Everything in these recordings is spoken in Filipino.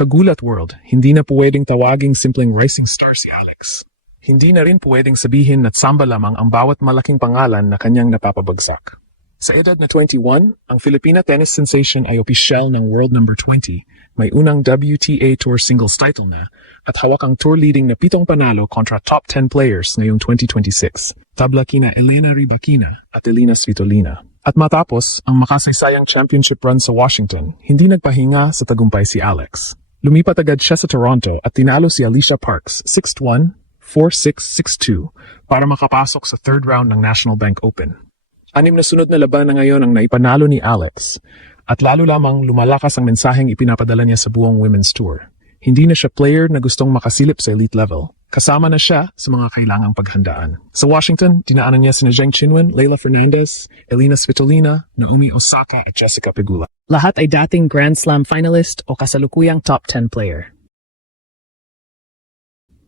Kagulat world, hindi na pwedeng tawaging simpleng rising star si Alex. Hindi na rin pwedeng sabihin na tsamba lamang ang bawat malaking pangalan na kanyang napapabagsak. Sa edad na 21, ang Filipina tennis sensation ay opisyal ng world number 20, may unang WTA Tour singles title na, at hawak ang tour leading na 7 panalo kontra top 10 players ngayong 2026, tabla kina Elena Rybakina at Elina Svitolina. At matapos ang makasaysayang championship run sa Washington, hindi nagpahinga sa tagumpay si Alex. Lumipat agad siya sa Toronto at tinalo si Alicia Parks 6-1, 4-6, 6-2 para makapasok sa third round ng National Bank Open. 6 na sunod na laban na ngayon ang naipanalo ni Alex at lalo lamang lumalakas ang mensaheng ipinapadala niya sa buong women's tour. Hindi na siya player na gustong makasilip sa elite level. Kasama na siya sa mga kailangang paghandaan. Sa Washington, dinaanan niya sina Zheng Qinwen, Leylah Fernandez, Elina Svitolina, Naomi Osaka at Jessica Pegula. Lahat ay dating Grand Slam finalist o kasalukuyang top 10 player.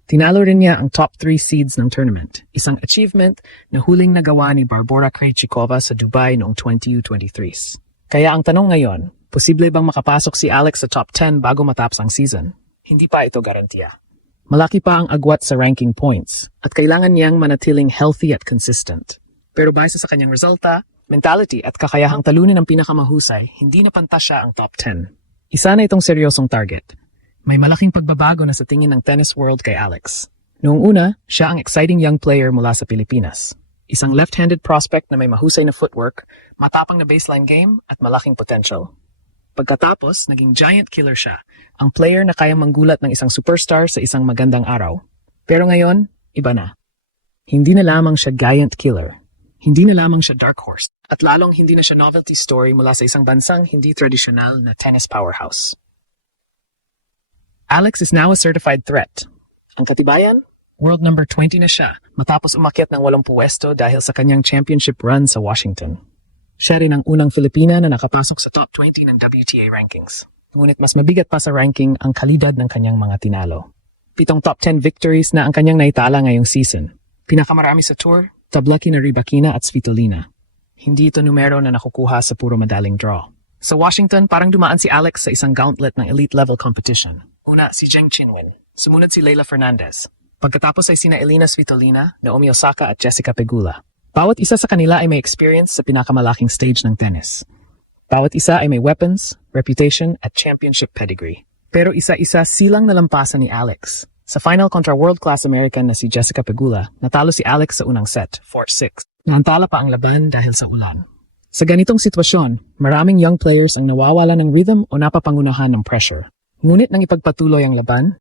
Tinalo rin niya ang top 3 seeds ng tournament, isang achievement na huling nagawa ni Barbora Krejcikova sa Dubai noong 2023. Kaya ang tanong ngayon, posible bang makapasok si Alex sa top 10 bago matapos ang season? Hindi pa ito garantiya. Malaki pa ang agwat sa ranking points at kailangan niyang manatiling healthy at consistent. Pero base sa kanyang resulta, mentality at kakayahang talunin ng pinakamahusay, hindi napantas siya ang top 10. Isa na itong seryosong target. May malaking pagbabago na sa tingin ng tennis world kay Alex. Noong una, siya ang exciting young player mula sa Pilipinas. Isang left-handed prospect na may mahusay na footwork, matapang na baseline game at malaking potential. Pagkatapos, naging giant killer siya, ang player na kayang manggulat ng isang superstar sa isang magandang araw. Pero ngayon, iba na. Hindi na lamang siya giant killer. Hindi na lamang siya dark horse. At lalong hindi na siya novelty story mula sa isang bansang hindi tradisyonal na tennis powerhouse. Alex is now a certified threat. Ang katibayan? World number 20 na siya matapos umakyat ng 8 puwesto dahil sa kanyang championship run sa Washington. Siya rin ang unang Filipina na nakapasok sa top 20 ng WTA rankings. Ngunit mas mabigat pa sa ranking ang kalidad ng kanyang mga tinalo. 7 top 10 victories na ang kanyang naitala ngayong season. Pinakamarami sa tour, tabla kina Rybakina at Svitolina. Hindi ito numero na nakukuha sa puro madaling draw. Sa Washington, parang dumaan si Alex sa isang gauntlet ng elite level competition. Una, si Zheng Qinwen. Sumunod si Leylah Fernandez. Pagkatapos ay sina Elina Svitolina, Naomi Osaka at Jessica Pegula. Bawat isa sa kanila ay may experience sa pinakamalaking stage ng tennis. Bawat isa ay may weapons, reputation at championship pedigree. Pero isa-isa silang nalampasan ni Alex. Sa final kontra world-class American na si Jessica Pegula, natalo si Alex sa unang set, 4-6. Naantala pa ang laban dahil sa ulan. Sa ganitong sitwasyon, maraming young players ang nawawala ng rhythm o napapangunahan ng pressure. Ngunit nang ipagpatuloy ang laban,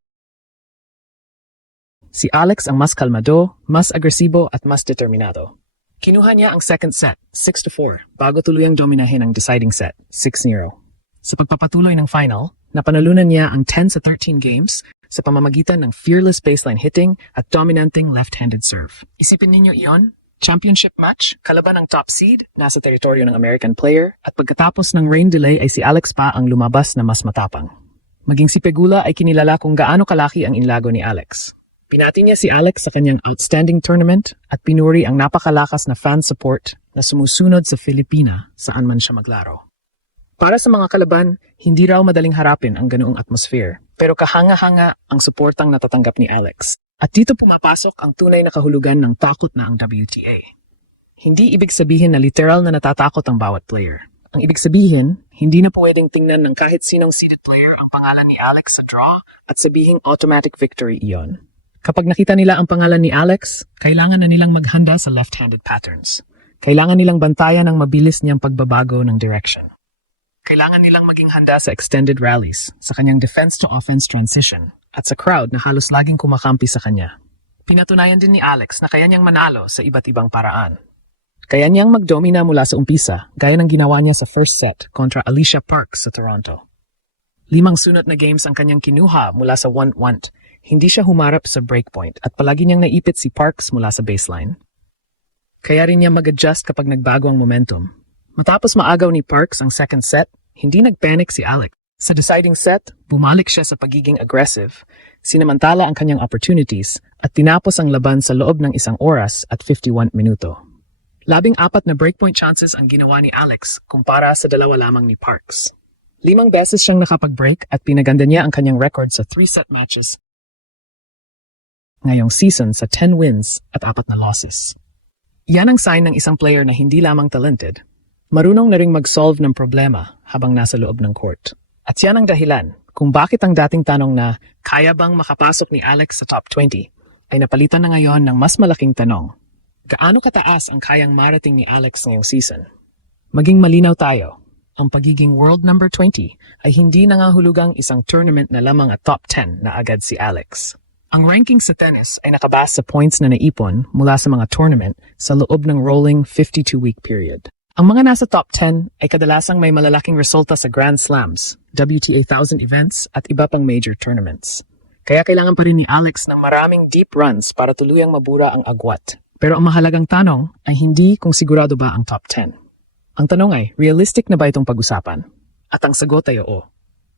si Alex ang mas kalmado, mas agresibo at mas determinado. Kinuha niya ang second set, 6-4, bago tuluyang dominahin ang deciding set, 6-0. Sa pagpapatuloy ng final, napanalunan niya ang 10-13 games sa pamamagitan ng fearless baseline hitting at dominanting left-handed serve. Isipin ninyo iyon, championship match, kalaban ng top seed, nasa teritoryo ng American player, at pagkatapos ng rain delay ay si Alex pa ang lumabas na mas matapang. Maging si Pegula ay kinilala kung gaano kalaki ang inlago ni Alex. Pinati niya si Alex sa kanyang outstanding tournament at pinuri ang napakalakas na fan support na sumusunod sa Filipina saan man siya maglaro. Para sa mga kalaban, hindi raw madaling harapin ang ganoong atmosphere, pero kahanga-hanga ang suportang natatanggap ni Alex. At dito pumapasok ang tunay na kahulugan ng takot na ang WTA. Hindi ibig sabihin na literal na natatakot ang bawat player. Ang ibig sabihin, hindi na pwedeng tingnan ng kahit sinong seeded player ang pangalan ni Alex sa draw at sabihing automatic victory iyon. Kapag nakita nila ang pangalan ni Alex, kailangan na nilang maghanda sa left-handed patterns. Kailangan nilang bantayan ang mabilis niyang pagbabago ng direction. Kailangan nilang maging handa sa extended rallies, sa kanyang defense-to-offense transition, at sa crowd na halos laging kumakampi sa kanya. Pinatunayan din ni Alex na kaya niyang manalo sa iba't ibang paraan. Kaya niyang magdomina mula sa umpisa, gaya ng ginawa niya sa first set kontra Alicia Parks sa Toronto. 5 sunod na games ang kanyang kinuha mula sa 1-1. Hindi siya humarap sa breakpoint at palagi niyang naipit si Parks mula sa baseline. Kaya rin niya mag-adjust kapag nagbago ang momentum. Matapos maagaw ni Parks ang second set, hindi nagpanic si Alex. Sa deciding set, bumalik siya sa pagiging aggressive, sinamantala ang kanyang opportunities at tinapos ang laban sa loob ng 1 oras at 51 minuto. 14 na breakpoint chances ang ginawa ni Alex kumpara sa 2 lamang ni Parks. 5 beses siyang nakapag-break at pinaganda niya ang kanyang record sa 3-set matches ngayong season sa 10 wins at 4 na losses. Yan ang sign ng isang player na hindi lamang talented, marunong na ring mag-solve ng problema habang nasa loob ng court. At yan ang dahilan kung bakit ang dating tanong na kaya bang makapasok ni Alex sa top 20 ay napalitan na ngayon ng mas malaking tanong. Gaano kataas ang kayang marating ni Alex ngayong season? Maging malinaw tayo, ang pagiging world number 20 ay hindi nangahulugang isang tournament na lamang at top 10 na agad si Alex. Ang ranking sa tennis ay nakabase sa points na naipon mula sa mga tournament sa loob ng rolling 52-week period. Ang mga nasa top 10 ay kadalasang may malalaking resulta sa Grand Slams, WTA 1000 events at iba pang major tournaments. Kaya kailangan pa rin ni Alex ng maraming deep runs para tuluyang mabura ang agwat. Pero ang mahalagang tanong ay hindi kung sigurado ba ang top 10. Ang tanong ay, realistic na ba itong pag-usapan? At ang sagot ay oo.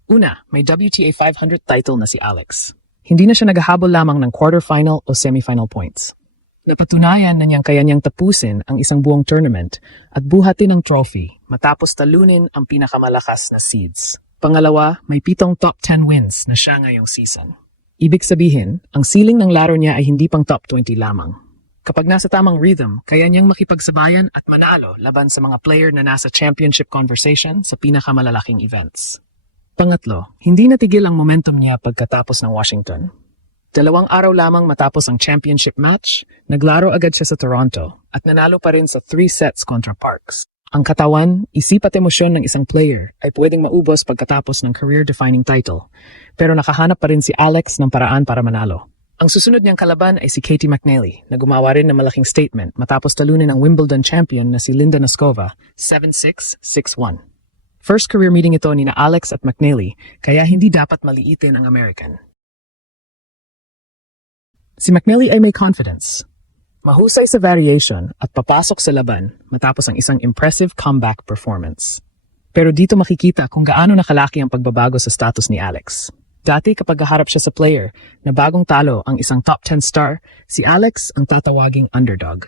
Una, may WTA 500 title na si Alex. Hindi na siya naghahabol lamang ng quarterfinal o semifinal points. Napatunayan na kaya niyang tapusin ang isang buong tournament at buhatin ang trophy matapos talunin ang pinakamalakas na seeds. Pangalawa, may 7 top 10 wins na siya ngayong season. Ibig sabihin, ang ceiling ng laro niya ay hindi pang top 20 lamang. Kapag nasa tamang rhythm, kaya niyang makipagsabayan at manalo laban sa mga player na nasa championship conversation sa pinakamalalaking events. Pangatlo, hindi natigil ang momentum niya pagkatapos ng Washington. 2 araw lamang matapos ang championship match, naglaro agad siya sa Toronto at nanalo pa rin sa 3 sets kontra Parks. Ang katawan, isip at emosyon ng isang player ay pwedeng maubos pagkatapos ng career-defining title, pero nakahanap pa rin si Alex ng paraan para manalo. Ang susunod niyang kalaban ay si Katie McNally na gumawa rin ng malaking statement matapos talunin ang Wimbledon champion na si Linda Noskova 7-6, 6-1. First career meeting ito ni na Alex at McNally, kaya hindi dapat maliitin ang American. Si McNally ay may confidence. Mahusay sa variation at papasok sa laban matapos ang isang impressive comeback performance. Pero dito makikita kung gaano nakalaki ang pagbabago sa status ni Alex. Dati kapag haharap siya sa player na bagong talo ang isang top 10 star, si Alex ang tatawaging underdog.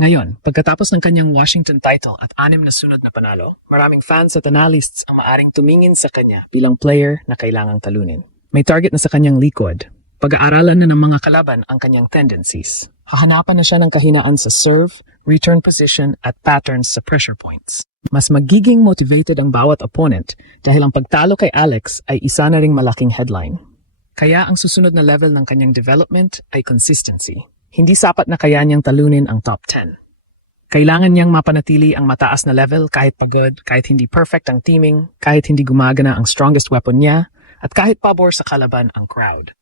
Ngayon, pagkatapos ng kanyang Washington title at 6 na sunod na panalo, maraming fans at analysts ang maaring tumingin sa kanya bilang player na kailangang talunin. May target na sa kanyang likod. Pag-aaralan na ng mga kalaban ang kanyang tendencies. Hahanapan na siya ng kahinaan sa serve, return position at patterns sa pressure points. Mas magiging motivated ang bawat opponent dahil ang pagtalo kay Alex ay isa na ring malaking headline. Kaya ang susunod na level ng kanyang development ay consistency. Hindi sapat na kaya niyang talunin ang top 10. Kailangan niyang mapanatili ang mataas na level kahit pagod, kahit hindi perfect ang teaming, kahit hindi gumagana ang strongest weapon niya, at kahit pabor sa kalaban ang crowd.